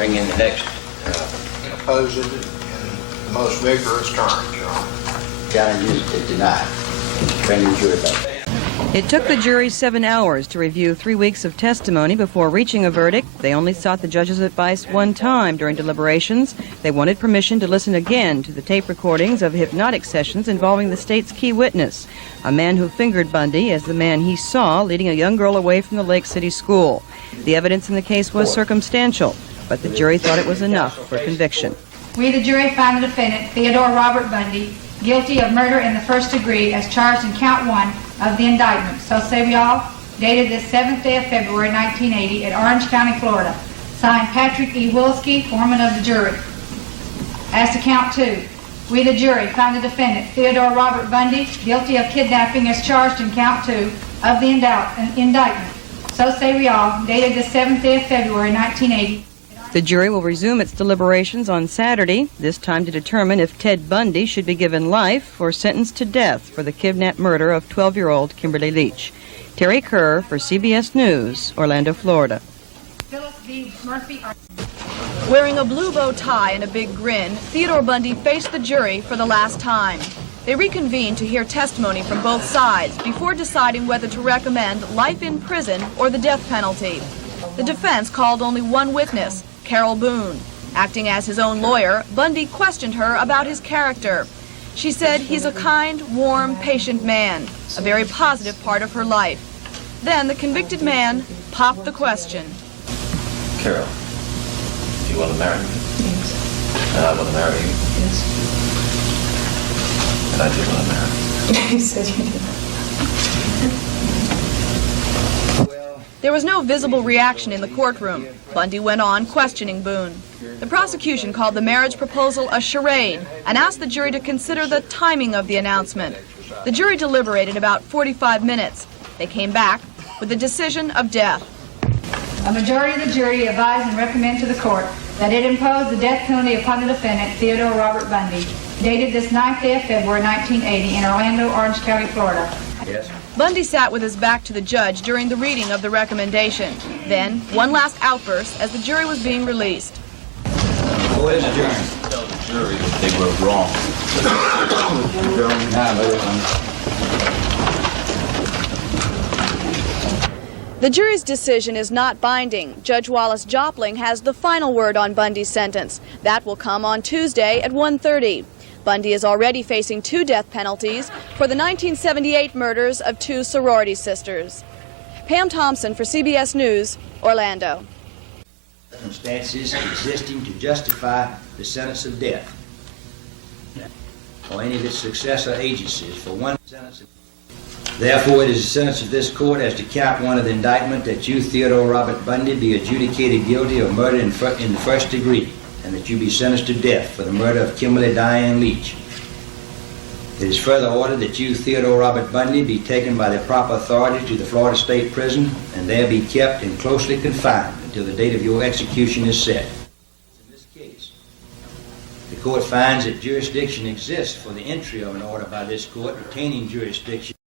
bring in the next Oppose it in the most vigorous terms, Your Honor. challenges to deny. Bring the jury back. It took the jury 7 hours to review 3 weeks of testimony before reaching a verdict. They only sought the judge's advice one time during deliberations. They wanted permission to listen again to the tape recordings of hypnotic sessions involving the state's key witness, a man who fingered Bundy as the man he saw leading a young girl away from the Lake City school. The evidence in the case was circumstantial, but the jury thought it was enough for conviction. We, the jury, find the defendant, Theodore Robert Bundy, guilty of murder in the first degree as charged in count 1 of the indictment. So say we all, dated this 7th day of February, 1980, at Orange County, Florida. Signed, Patrick E. Wolski, foreman of the jury. As to count 2, we, the jury, find the defendant, Theodore Robert Bundy, guilty of kidnapping as charged in count 2 of the indictment. So say we all, dated the 7th day of February, 1980. The jury will resume its deliberations on Saturday, this time to determine if Ted Bundy should be given life or sentenced to death for the kidnapped murder of 12-year-old Kimberly Leach. Terry Kerr for CBS News, Orlando, Florida. Phyllis B. Murphy. Wearing a blue bow tie and a big grin, Theodore Bundy faced the jury for the last time. They reconvened to hear testimony from both sides before deciding whether to recommend life in prison or the death penalty. The defense called only one witness, Carol Boone. Acting as his own lawyer, Bundy questioned her about his character. She said he's a kind, warm, patient man, a very positive part of her life. Then the convicted man popped the question. Carol, do you want to marry me? Yes. And I want to marry you? Yes. And I do want to marry you. You said you did. There was no visible reaction in the courtroom. Bundy went on questioning Boone. The prosecution called the marriage proposal a charade and asked the jury to consider the timing of the announcement. The jury deliberated about 45 minutes. They came back with a decision of death. A majority of the jury advised and recommend to the court that it impose the death penalty upon the defendant, Theodore Robert Bundy, dated this 9th day of February, 1980, in Orlando, Orange County, Florida. Yes. Bundy sat with his back to the judge during the reading of the recommendation. Then, one last outburst as the jury was being released. What is the jury? Tell the jury that they were wrong. The jury's decision is not binding. Judge Wallace Jopling has the final word on Bundy's sentence. That will come on Tuesday at 1:30. Bundy is already facing 2 death penalties for the 1978 murders of 2 sorority sisters. Pam Thompson for CBS News, Orlando. Circumstances existing to justify the sentence of death or any of its successor agencies for one sentence. Therefore, it is the sentence of this court as to count 1 of the indictment that you, Theodore Robert Bundy, be adjudicated guilty of murder in the first degree, and that you be sentenced to death for the murder of Kimberly Diane Leach. It is further ordered that you, Theodore Robert Bundy, be taken by the proper authority to the Florida State Prison and there be kept and closely confined until the date of your execution is set. In this case, the court finds that jurisdiction exists for the entry of an order by this court retaining jurisdiction